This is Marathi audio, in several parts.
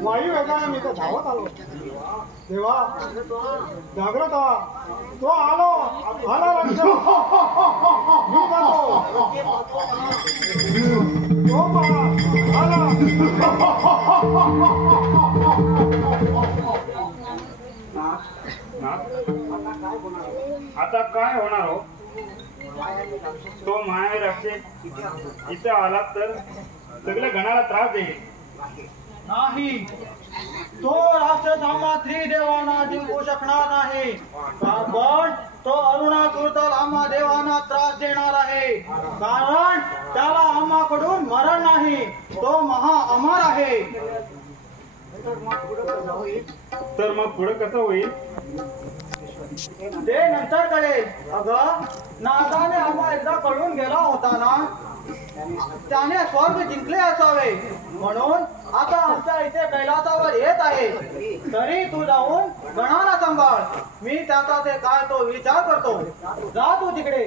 वायू वेगाने मी तर धावत आलो. देवा जागृत व्हा. तो आलो आला रक्ष. मी जातो. तो पहा आला. आता काय होणार हो? तो माया रक्षक इथे आला तर सगळ्या गणाला त्रास देईल. नाही, तो राक्षस आम्हा त्रिदेवांना जिंकू शकणार नाही. कारण तो अरुणासुरदल आम्हा देवांना त्रास देणार आहे. कारण त्याला आम्हाकडून मरण नाही. तो महा अमर आहे. तर मग पुढे कसं होईल? ते नंतर कळेल. अगं, नागाने आम्हा एकदा कळून गेला होता ना. त्याने स्वर्ग जिंकले असावे म्हणून आता आमच्या इथे कैलासावर येत आहे. तरी तू जाऊन गणाला सांभाळ. मी त्याचा ते काय तो विचार करतो. जा तू तिकडे.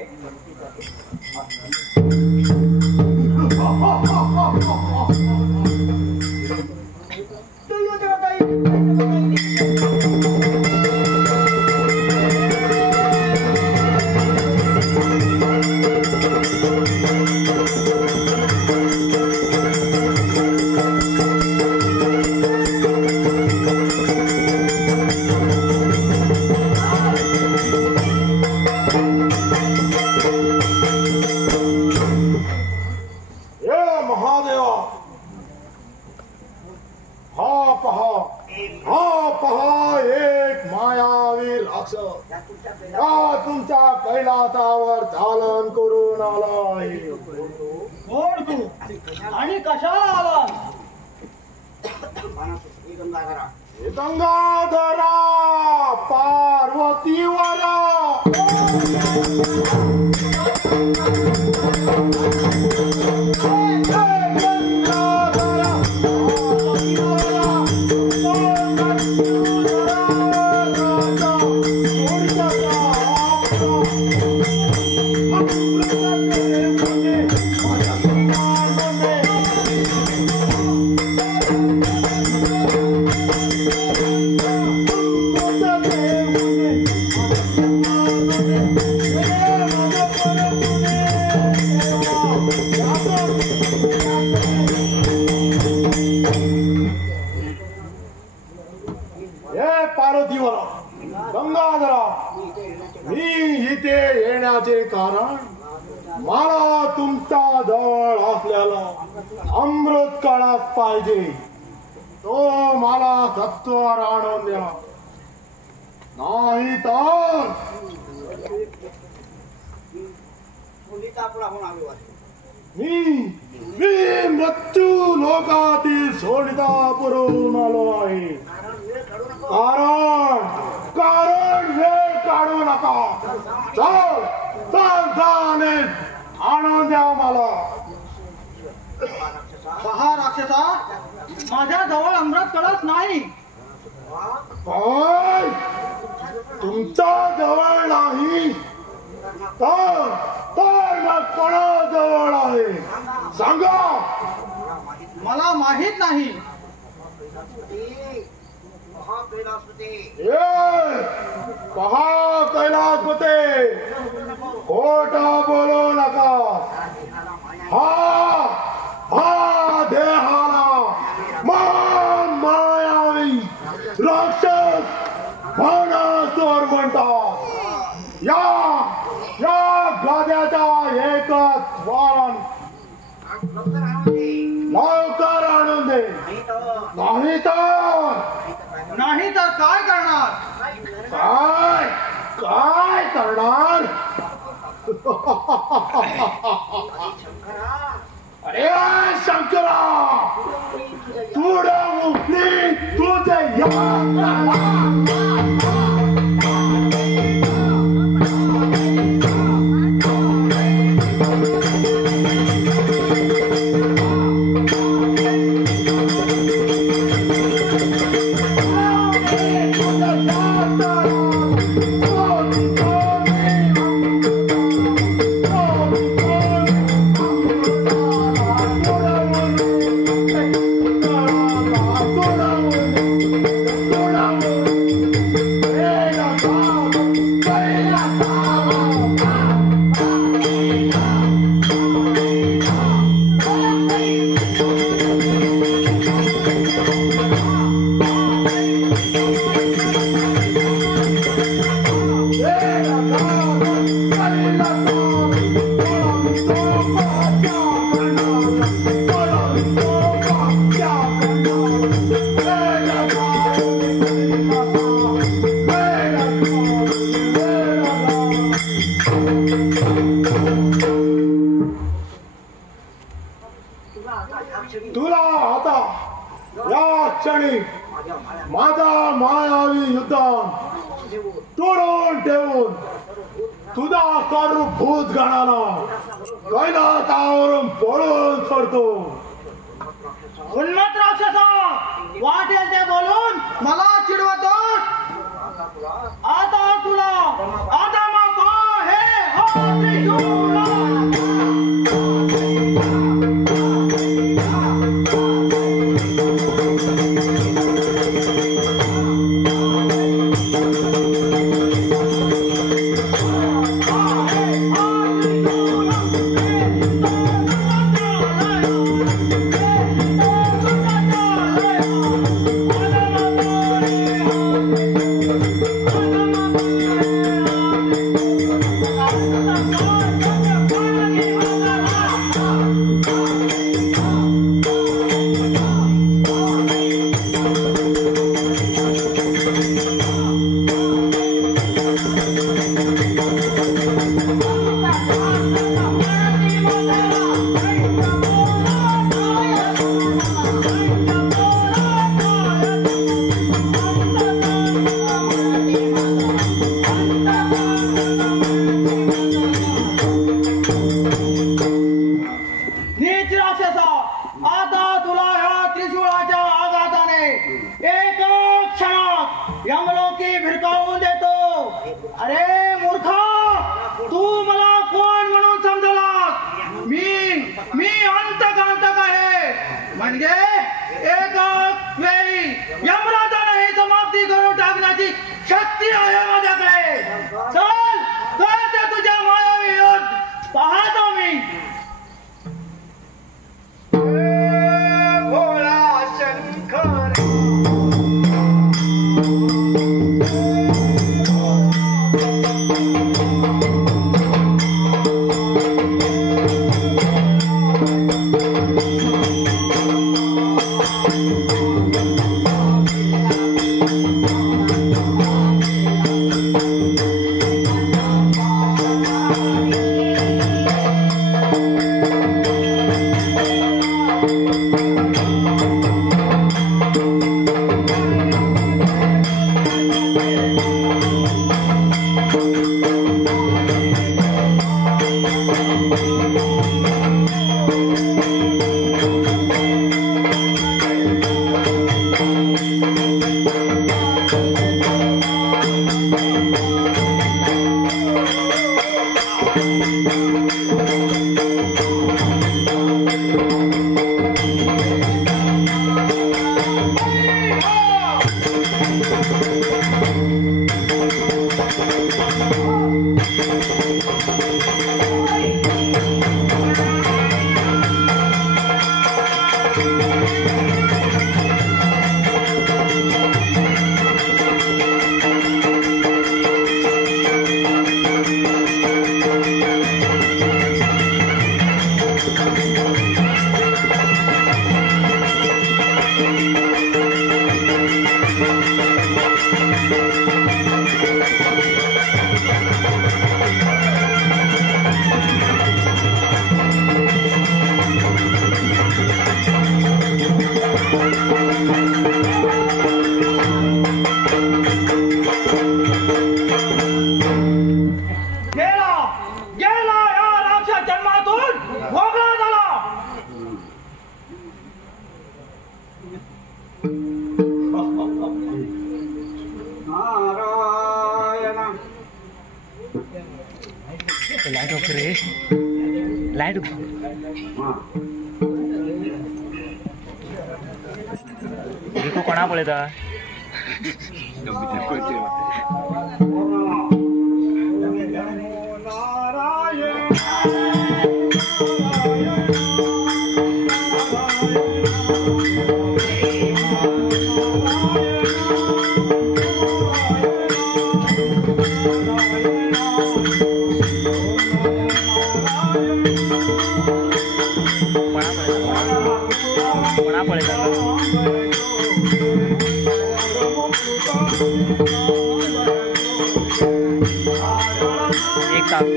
तुमच्या कैलासावर चालन करून आलाय. कोण तू आणि कशाला आला? गंगाधरा पार्वतीवर कारण मला तुमच्या जवळ असलेला अमृत कळस पाहिजे. तो मला सत्वर आणून द्या. नाही तर मी मृत्यू लोकातील सोडिता पुरवून आलो आहे. कारण वेळ काढू नका. आणून द्या मला. पहा राक्षसा, माझ्या जवळ अमृत कळस नाही. काय तुमच्या जवळ नाही तर कोणा जवळ आहे सांगा. मला माहित नाही. पहा कैलासपते, खोटा बोलू नका. हा देहाला मायावी राक्षस भानासुर म्हणतात. या गाद्याचा एकच वारण लवकर आणून दे. नाही तर काय करणार? काय करणार? अरे शंकरा, थोडं मुक्ती तुझे क्षणी माझा मायावी युद्धान तोडून ठेवून तुझा सर्वभूत गणाला कैलासावरून पळून सोडतो. उन्मत राक्षसा, वाटेल ते बोलून मला चिडवतोस. आता तुला आदमाको हे हो त्रिशूल. लाईट ऑफ रे लाईट देखो कोणा पळयता एक तास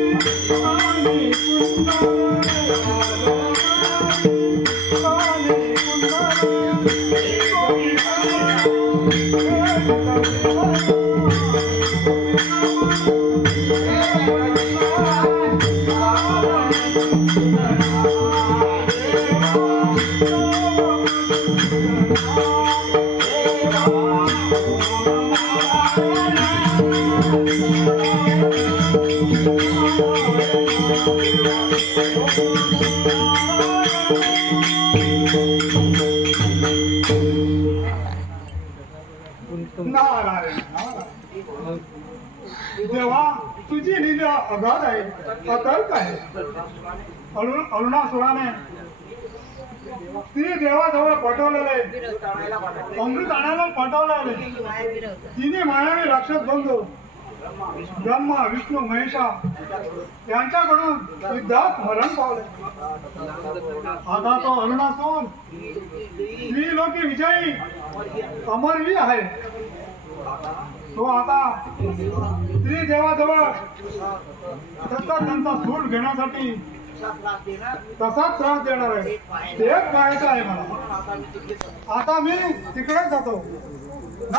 नारायण देवा तुझी लीला अगाध आहे अतर्क आहे. अरुणासुराने ती देवाजवळ पटवलेले अमृत आणायला पाठवलेले तिने मायावी राक्षस बंधू ब्रह्मा विष्णू महेशा यांच्याकडून युद्धात मरण पावले. आता तो अरुणासूर त्रिलोकी विजयी अमरवीर आहे. तो आता त्रिदेवाजवळ त्यांचा सूट घेण्यासाठी तसाच त्रास देणार आहे. तेच पाहायचं आहे मला. आता मी तिकडेच जातो. ना